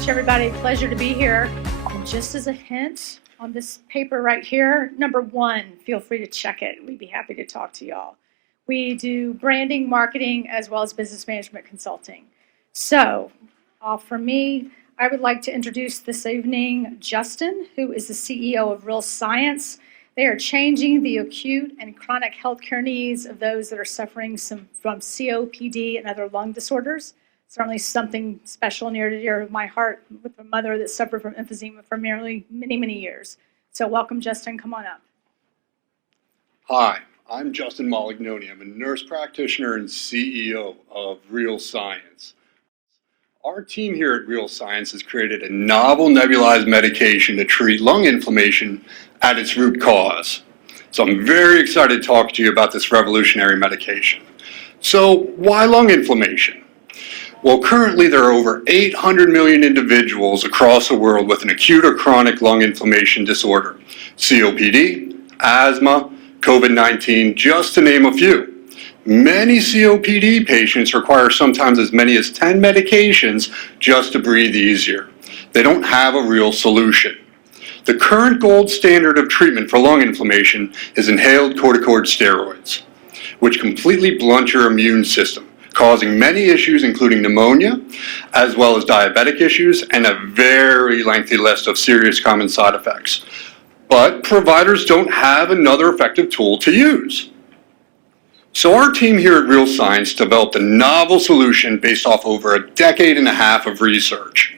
much, everybody. Pleasure to be here. And just as a hint on this paper right here, number 1, feel free to check it. We'd be happy to talk to y'all. We do branding, marketing, as well as business management consulting. So, from me, I would like to introduce this evening Justin, who is the CEO of Real Science. They are changing the acute and chronic healthcare needs of those that are suffering from COPD and other lung disorders. Certainly something special near to dear to my heart with a mother that suffered from emphysema for many, many years. So welcome, Justin. Come on up. Hi, I'm Justin Molignoni. I'm a nurse practitioner and CEO of Real Science. Our team here at Real Science has created a novel nebulized medication to treat lung inflammation at its root cause. So I'm very excited to talk to you about this revolutionary medication. So why lung inflammation? Well, currently there are over 800 million individuals across the world with an acute or chronic lung inflammation disorder. COPD, asthma, COVID-19, just to name a few. Many COPD patients require sometimes as many as 10 medications just to breathe easier. They don't have a real solution. The current gold standard of treatment for lung inflammation is inhaled corticosteroids, which completely blunt your immune system, causing many issues including pneumonia, as well as diabetic issues, and a very lengthy list of serious common side effects. But providers don't have another effective tool to use. So our team here at Real Science developed a novel solution based off over a decade and a half of research.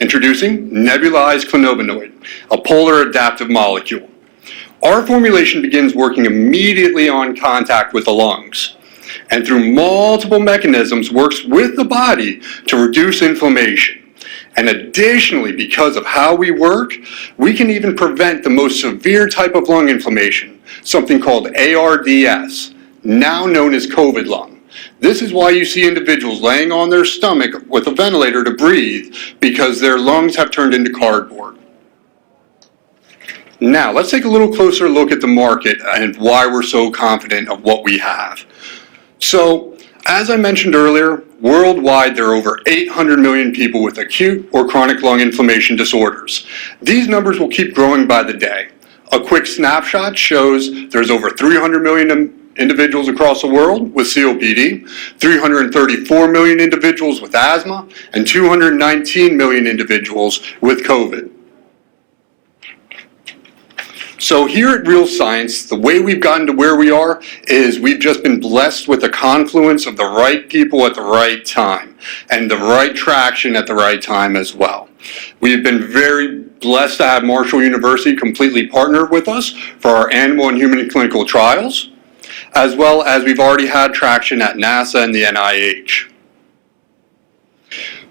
Introducing nebulized cannabinoid, a polar adaptive molecule. Our formulation begins working immediately on contact with the lungs, and through multiple mechanisms works with the body to reduce inflammation. And additionally, because of how we work, we can even prevent the most severe type of lung inflammation, something called ARDS, now known as COVID lung. This is why you see individuals laying on their stomach with a ventilator to breathe, because their lungs have turned into cardboard. Now, let's take a little closer look at the market and why we're so confident of what we have. So, as I mentioned earlier, worldwide there are over 800 million people with acute or chronic lung inflammation disorders. These numbers will keep growing by the day. A quick snapshot shows there's over 300 million individuals across the world with COPD, 334 million individuals with asthma, and 219 million individuals with COVID. So here at Real Science, the way we've gotten to where we are is we've just been blessed with a confluence of the right people at the right time and the right traction at the right time as well. We've been very blessed to have Marshall University completely partnered with us for our animal and human clinical trials, as well as we've already had traction at NASA and the NIH.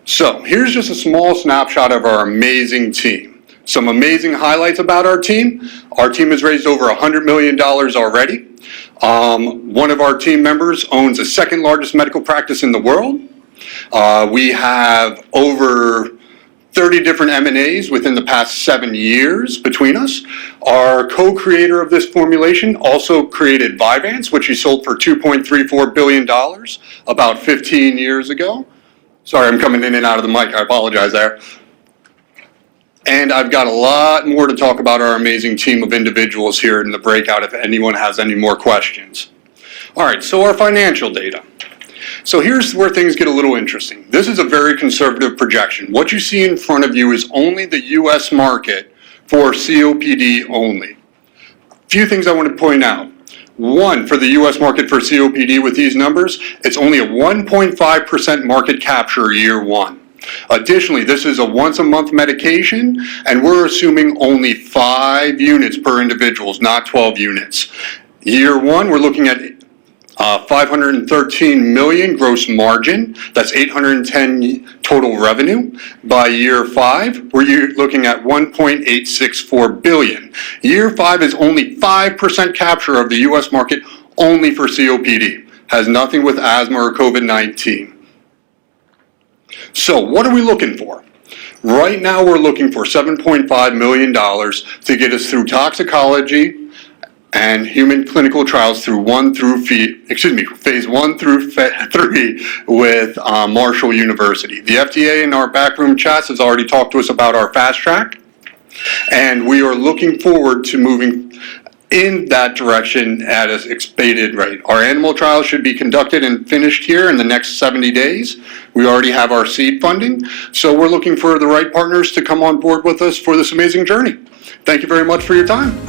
So here's just a small snapshot of our amazing team. Some amazing highlights about our team. Our team has raised over $100 million already. One of our team members owns the second largest medical practice in the world. We have over 30 different M&As within the past 7 years between us. Our co-creator of this formulation also created Vyvanse, which he sold for $2.34 billion about 15 years ago. Sorry, I'm coming in and out of the mic. I apologize there. And I've got a lot more to talk about our amazing team of individuals here in the breakout if anyone has any more questions. All right, so our financial data. So here's where things get a little interesting. This is a very conservative projection. What you see in front of you is only the US market for COPD only. A few things I want to point out. One, for the US market for COPD with these numbers, it's only a 1.5% market capture year one. Additionally, this is a once-a-month medication, and we're assuming only 5 units per individuals, not 12 units. Year one, we're looking at 513 million gross margin. That's 810 total revenue. By year 5, we're looking at 1.864 billion. Year 5 is only 5% capture of the US market only for COPD. Has nothing with asthma or COVID-19. So what are we looking for? Right now we're looking for $7.5 million to get us through toxicology and human clinical trials through phase 1 through 3 with Marshall University. The FDA in our backroom chats has already talked to us about our fast track, and we are looking forward to moving in that direction at an expedited rate. Our animal trials should be conducted and finished here in the next 70 days. We already have our seed funding, so we're looking for the right partners to come on board with us for this amazing journey. Thank you very much for your time.